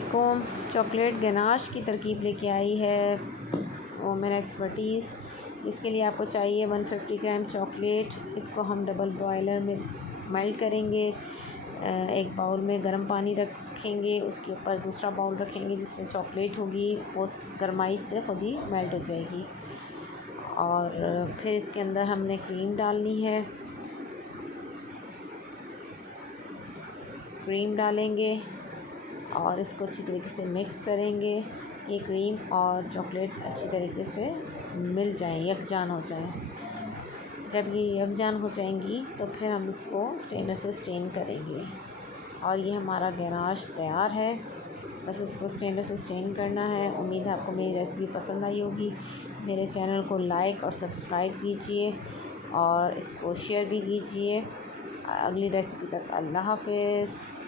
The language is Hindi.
को चॉकलेट गनाश की तरकीब लेके आई है वोमेन एक्सपर्टीज़। इसके लिए आपको चाहिए 150 ग्राम चॉकलेट। इसको हम डबल बॉयलर में मेल्ट करेंगे। एक बाउल में गर्म पानी रखेंगे, उसके ऊपर दूसरा बाउल रखेंगे जिसमें चॉकलेट होगी, उस गरमाई से खुद ही मेल्ट हो जाएगी। और फिर इसके अंदर हमने क्रीम डालनी है। क्रीम डालेंगे और इसको अच्छी तरीके से मिक्स करेंगे। ये क्रीम और चॉकलेट अच्छी तरीके से मिल जाएं, यकजान हो जाएं। जब ये यकजान हो जाएंगी तो फिर हम इसको स्ट्रेनर से स्ट्रेन करेंगे और ये हमारा गनाश तैयार है। बस इसको स्ट्रेनर से स्ट्रेन करना है। उम्मीद है आपको मेरी रेसिपी पसंद आई होगी। मेरे चैनल को लाइक और सब्सक्राइब कीजिए और इसको शेयर भी कीजिए। अगली रेसिपी तक अल्लाह हाफ़िज़।